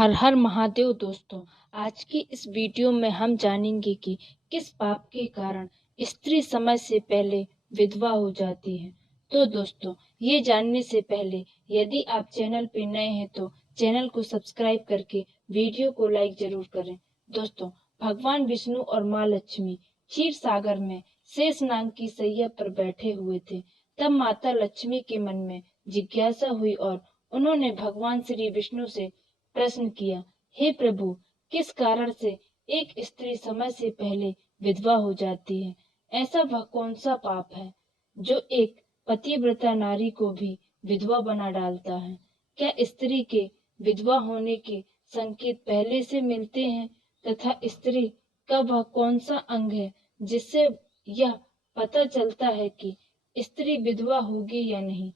हर हर महादेव दोस्तों। आज की इस वीडियो में हम जानेंगे कि किस पाप के कारण स्त्री समय से पहले विधवा हो जाती है। तो दोस्तों, ये जानने से पहले यदि आप चैनल पर नए हैं तो चैनल को सब्सक्राइब करके वीडियो को लाइक जरूर करें। दोस्तों, भगवान विष्णु और माँ लक्ष्मी क्षीर सागर में शेष नाग की सैया पर बैठे हुए थे। तब माता लक्ष्मी के मन में जिज्ञासा हुई और उन्होंने भगवान श्री विष्णु से प्रश्न किया, हे प्रभु, किस कारण से एक स्त्री समय से पहले विधवा हो जाती है? ऐसा वह कौन सा पाप है जो एक पतिव्रता नारी को भी विधवा बना डालता है? क्या स्त्री के विधवा होने के संकेत पहले से मिलते हैं तथा स्त्री का वह कौन सा अंग है जिससे यह पता चलता है कि स्त्री विधवा होगी या नहीं?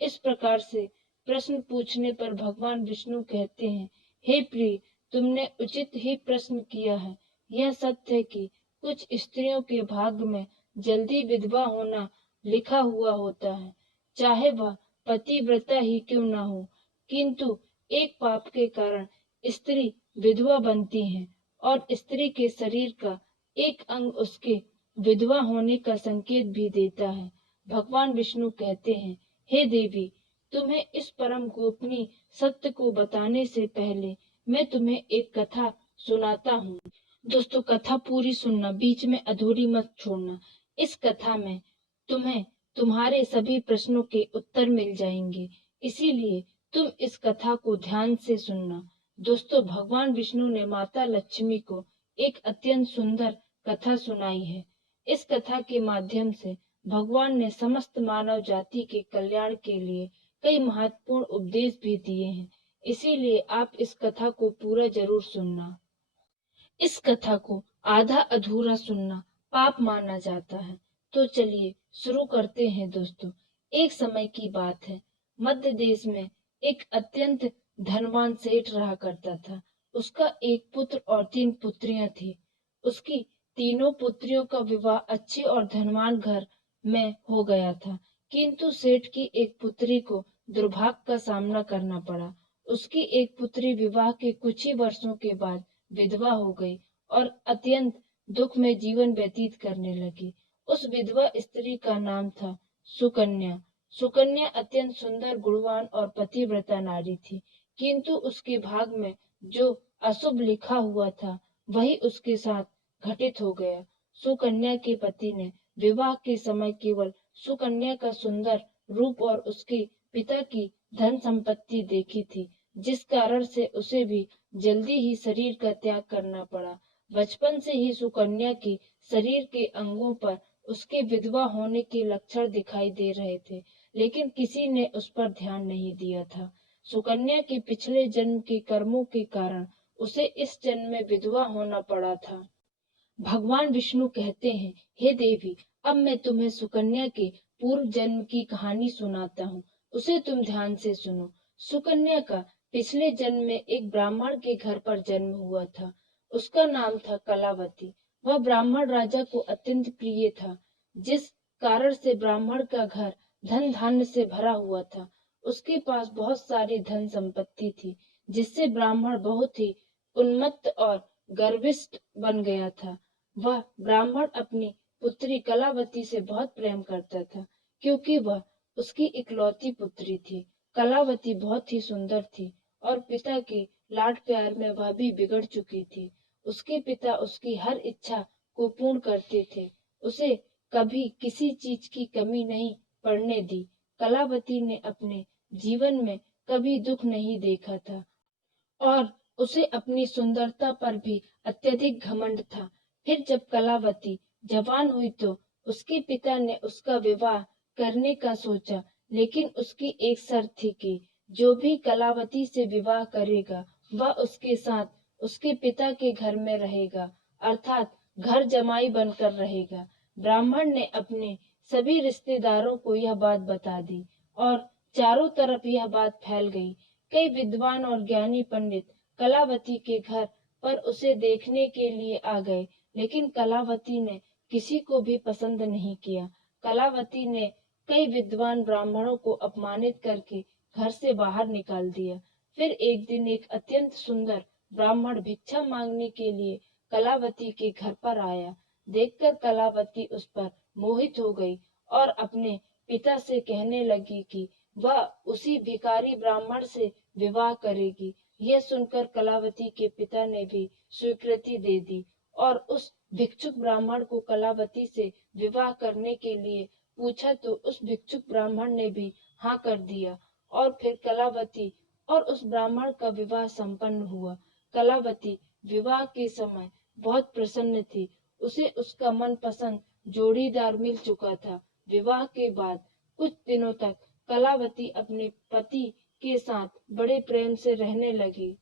इस प्रकार से प्रश्न पूछने पर भगवान विष्णु कहते हैं, हे प्रिय, तुमने उचित ही प्रश्न किया है। यह सत्य है कि कुछ स्त्रियों के भाग्य में जल्दी विधवा होना लिखा हुआ होता है, चाहे वह पतिव्रता ही क्यों न हो। किंतु एक पाप के कारण स्त्री विधवा बनती है और स्त्री के शरीर का एक अंग उसके विधवा होने का संकेत भी देता है। भगवान विष्णु कहते हैं, हे देवी, तुम्हें इस परम गोपनीय सत्य को बताने से पहले मैं तुम्हें एक कथा सुनाता हूँ। दोस्तों, कथा पूरी सुनना, बीच में अधूरी मत छोड़ना। इस कथा में तुम्हें तुम्हारे सभी प्रश्नों के उत्तर मिल जाएंगे, इसीलिए तुम इस कथा को ध्यान से सुनना। दोस्तों, भगवान विष्णु ने माता लक्ष्मी को एक अत्यंत सुंदर कथा सुनाई है। इस कथा के माध्यम से भगवान ने समस्त मानव जाति के कल्याण के लिए कई महत्वपूर्ण उपदेश भी दिए हैं, इसीलिए आप इस कथा को पूरा जरूर सुनना। इस कथा को आधा अधूरा सुनना पाप माना जाता है। तो चलिए शुरू करते हैं। दोस्तों, एक समय की बात है, मध्य देश में एक अत्यंत धनवान सेठ रहा करता था। उसका एक पुत्र और 3 पुत्रियां थी। उसकी तीनों पुत्रियों का विवाह अच्छे और धनवान घर में हो गया था, किंतु सेठ की एक पुत्री को दुर्भाग्य का सामना करना पड़ा। उसकी एक पुत्री विवाह के कुछ ही वर्षों के बाद विधवा हो गई और अत्यंत दुख में जीवन व्यतीत करने लगी। उस विधवा स्त्री का नाम था सुकन्या। सुकन्या अत्यंत सुंदर, गुणवान और पतिव्रता नारी थी, किंतु उसके भाग में जो अशुभ लिखा हुआ था वही उसके साथ घटित हो गया। सुकन्या के पति ने विवाह के समय केवल सुकन्या का सुंदर रूप और उसके पिता की धन संपत्ति देखी थी, जिस कारण से उसे भी जल्दी ही शरीर का त्याग करना पड़ा। बचपन से ही सुकन्या के शरीर के अंगों पर उसके विधवा होने के लक्षण दिखाई दे रहे थे, लेकिन किसी ने उस पर ध्यान नहीं दिया था। सुकन्या के पिछले जन्म के कर्मों के कारण उसे इस जन्म में विधवा होना पड़ा था। भगवान विष्णु कहते हैं, हे देवी, अब मैं तुम्हें सुकन्या के पूर्व जन्म की कहानी सुनाता हूँ, उसे तुम ध्यान से सुनो। सुकन्या का पिछले जन्म में एक ब्राह्मण के घर पर जन्म हुआ था। उसका नाम था कलावती। वह ब्राह्मण राजा को अत्यंत प्रिय था, जिस कारण से ब्राह्मण का घर धन धान्य से भरा हुआ था। उसके पास बहुत सारी धन संपत्ति थी, जिससे ब्राह्मण बहुत ही उन्मत्त और गर्विष्ठ बन गया था। वह ब्राह्मण अपनी पुत्री कलावती से बहुत प्रेम करता था, क्योंकि वह उसकी इकलौती पुत्री थी। कलावती बहुत ही सुंदर थी और पिता के लाड प्यार में वह भी बिगड़ चुकी थी। उसके पिता उसकी हर इच्छा को पूर्ण करते थे, उसे कभी किसी चीज की कमी नहीं पड़ने दी। कलावती ने अपने जीवन में कभी दुख नहीं देखा था और उसे अपनी सुंदरता पर भी अत्यधिक घमंड था। फिर जब कलावती जवान हुई तो उसके पिता ने उसका विवाह करने का सोचा, लेकिन उसकी एक शर्त थी कि जो भी कलावती से विवाह करेगा वह उसके साथ उसके पिता के घर में रहेगा, अर्थात घर जमाई बनकर रहेगा। ब्राह्मण ने अपने सभी रिश्तेदारों को यह बात बता दी और चारों तरफ यह बात फैल गई। कई विद्वान और ज्ञानी पंडित कलावती के घर पर उसे देखने के लिए आ गए, लेकिन कलावती ने किसी को भी पसंद नहीं किया। कलावती ने कई विद्वान ब्राह्मणों को अपमानित करके घर से बाहर निकाल दिया। फिर एक दिन एक अत्यंत सुंदर ब्राह्मण भिक्षा मांगने के लिए कलावती के घर पर आया। देखकर कलावती उस पर मोहित हो गई और अपने पिता से कहने लगी कि वह उसी भिखारी ब्राह्मण से विवाह करेगी। यह सुनकर कलावती के पिता ने भी स्वीकृति दे दी और उस भिक्षुक ब्राह्मण को कलावती से विवाह करने के लिए पूछा तो उस भिक्षुक ब्राह्मण ने भी हाँ कर दिया और फिर कलावती और उस ब्राह्मण का विवाह संपन्न हुआ। कलावती विवाह के समय बहुत प्रसन्न थी। उसे उसका मनपसंद जोड़ीदार मिल चुका था। विवाह के बाद कुछ दिनों तक कलावती अपने पति के साथ बड़े प्रेम से रहने लगी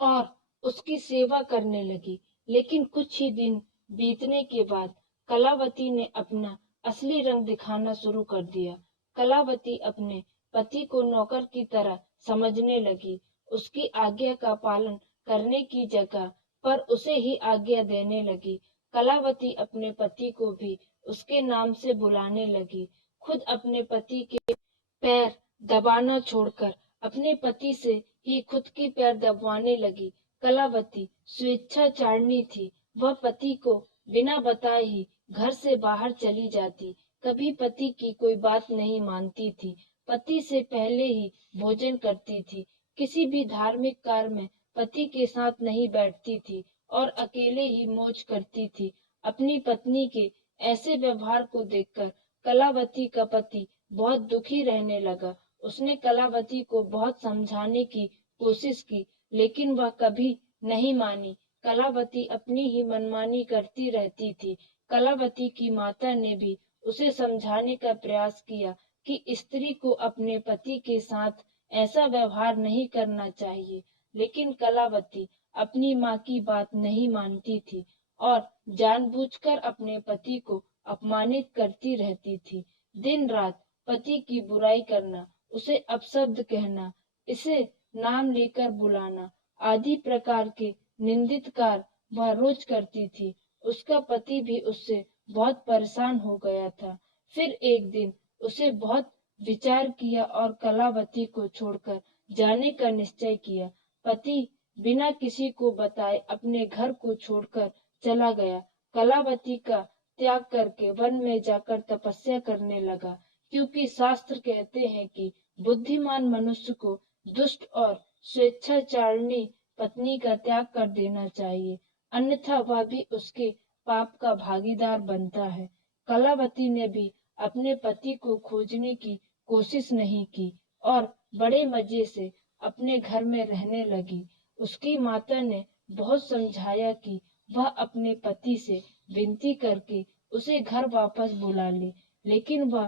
और उसकी सेवा करने लगी। लेकिन कुछ ही दिन बीतने के बाद कलावती ने अपना असली रंग दिखाना शुरू कर दिया। कलावती अपने पति को नौकर की तरह समझने लगी। उसकी आज्ञा का पालन करने की जगह पर उसे ही आज्ञा देने लगी। कलावती अपने पति को भी उसके नाम से बुलाने लगी। खुद अपने पति के पैर दबाना छोड़कर अपने पति से ही खुद के पैर दबवाने लगी। कलावती स्वेच्छाचारिणी थी। वह पति को बिना बताए ही घर से बाहर चली जाती। कभी पति की कोई बात नहीं मानती थी। पति से पहले ही भोजन करती थी। किसी भी धार्मिक कार्य में पति के साथ नहीं बैठती थी और अकेले ही मौज करती थी। अपनी पत्नी के ऐसे व्यवहार को देखकर कलावती का पति बहुत दुखी रहने लगा। उसने कलावती को बहुत समझाने की कोशिश की, लेकिन वह कभी नहीं मानी। कलावती अपनी ही मनमानी करती रहती थी। कलावती की माता ने भी उसे समझाने का प्रयास किया कि स्त्री को अपने पति के साथ ऐसा व्यवहार नहीं करना चाहिए, लेकिन कलावती अपनी माँ की बात नहीं मानती थी और जानबूझकर अपने पति को अपमानित करती रहती थी। दिन रात पति की बुराई करना, उसे अपशब्द कहना, इसे नाम लेकर बुलाना आदि प्रकार के निंदित कार्य वह रोज करती थी। उसका पति भी उससे बहुत परेशान हो गया था। फिर एक दिन उसे बहुत विचार किया और कलावती को छोड़कर जाने का निश्चय किया। पति बिना किसी को बताए अपने घर को छोड़कर चला गया। कलावती का त्याग करके वन में जाकर तपस्या करने लगा, क्योंकि शास्त्र कहते हैं कि बुद्धिमान मनुष्य को दुष्ट और स्वेच्छाचारिणी पत्नी का त्याग कर देना चाहिए, अन्यथा वह भी उसके पाप का भागीदार बनता है। कलावती ने भी अपने पति को खोजने की कोशिश नहीं की और बड़े मजे से अपने घर में रहने लगी। उसकी माता ने बहुत समझाया कि वह अपने पति से विनती करके उसे घर वापस बुला ले, लेकिन वह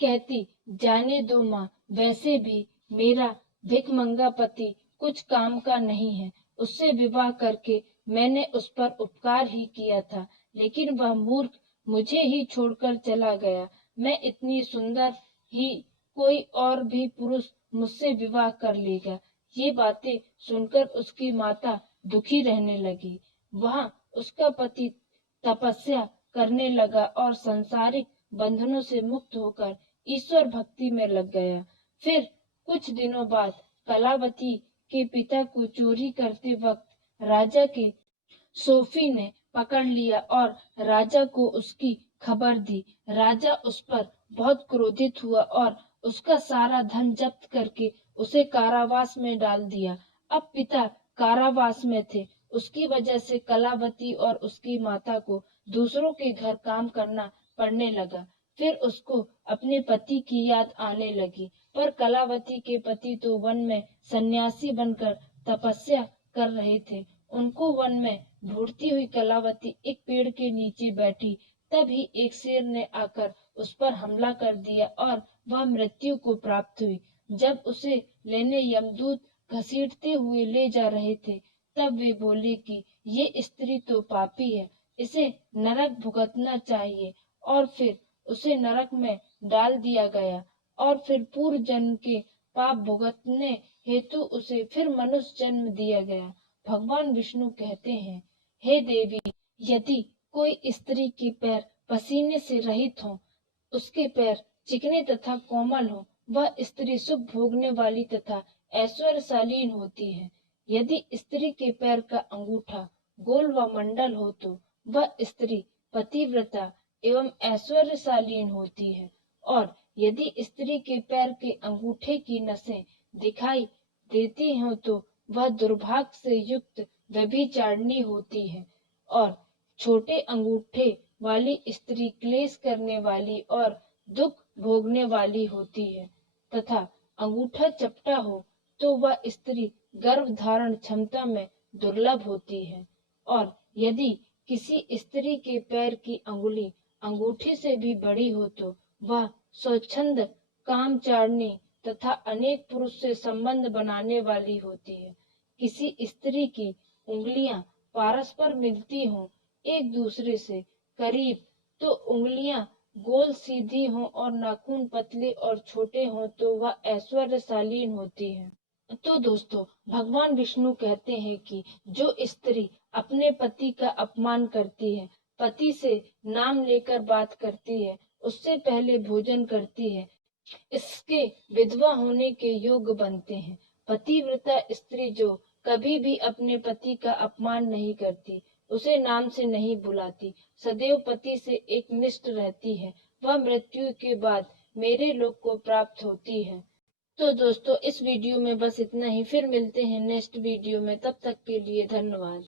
कहती, जाने दो माँ, वैसे भी मेरा भिखमंगा पति कुछ काम का नहीं है। उससे विवाह करके मैंने उस पर उपकार ही किया था, लेकिन वह मूर्ख मुझे ही छोड़कर चला गया। मैं इतनी सुंदर ही कोई और भी पुरुष मुझसे विवाह कर लेगा। ये बातें सुनकर उसकी माता दुखी रहने लगी। वहाँ उसका पति तपस्या करने लगा और सांसारिक बंधनों से मुक्त होकर ईश्वर भक्ति में लग गया। फिर कुछ दिनों बाद कलावती के पिता को चोरी करते वक्त राजा के सोफी ने पकड़ लिया और राजा को उसकी खबर दी। राजा उस पर बहुत क्रोधित हुआ और उसका सारा धन जब्त करके उसे कारावास में डाल दिया। अब पिता कारावास में थे। उसकी वजह से कलावती और उसकी माता को दूसरों के घर काम करना पड़ने लगा। फिर उसको अपने पति की याद आने लगी, पर कलावती के पति तो वन में सन्यासी बनकर तपस्या कर रहे थे। उनको वन में ढूंढती हुई कलावती एक पेड़ के नीचे बैठी, तभी एक शेर ने आकर उस पर हमला कर दिया और वह मृत्यु को प्राप्त हुई। जब उसे लेने यमदूत घसीटते हुए ले जा रहे थे, तब वे बोले कि ये स्त्री तो पापी है, इसे नरक भुगतना चाहिए। और फिर उसे नरक में डाल दिया गया और फिर पूर्व जन्म के पाप भुगतने हेतु उसे फिर मनुष्य जन्म दिया गया। भगवान विष्णु कहते हैं, हे देवी, यदि कोई स्त्री के पैर पसीने से रहित हो, उसके पैर चिकने तथा कोमल हो, वह स्त्री सुख भोगने वाली तथा ऐश्वर्यशालीन होती है। यदि स्त्री के पैर का अंगूठा गोल व मंडल हो तो वह स्त्री पतिव्रता एवं ऐश्वर्यशालीन होती है, और यदि स्त्री के पैर के अंगूठे की नसें दिखाई देती हो तो वह दुर्भाग्य से युक्त व्यभिचारिणी होती है, और छोटे अंगूठे वाली स्त्री क्लेश करने वाली और दुख भोगने वाली होती है, तथा अंगूठा चपटा हो तो वह स्त्री गर्भ धारण क्षमता में दुर्लभ होती है। और यदि किसी स्त्री के पैर की अंगुली अंगूठे से भी बड़ी हो तो वह स्वच्छंद कामचारिणी तथा अनेक पुरुष से संबंध बनाने वाली होती है। किसी स्त्री की उंगलियां परस्पर मिलती हों एक दूसरे से करीब तो उंगलियां गोल सीधी हों और नाखून पतले और छोटे हों तो वह ऐश्वर्यशालीन होती है। तो दोस्तों, भगवान विष्णु कहते हैं कि जो स्त्री अपने पति का अपमान करती है, पति से नाम लेकर बात करती है, उससे पहले भोजन करती है, इसके विधवा होने के योग्य बनते हैं। पतिव्रता स्त्री जो कभी भी अपने पति का अपमान नहीं करती, उसे नाम से नहीं बुलाती, सदैव पति से एक निष्ठ रहती है, वह मृत्यु के बाद मेरे लोक को प्राप्त होती है। तो दोस्तों, इस वीडियो में बस इतना ही। फिर मिलते हैं नेक्स्ट वीडियो में। तब तक के लिए धन्यवाद।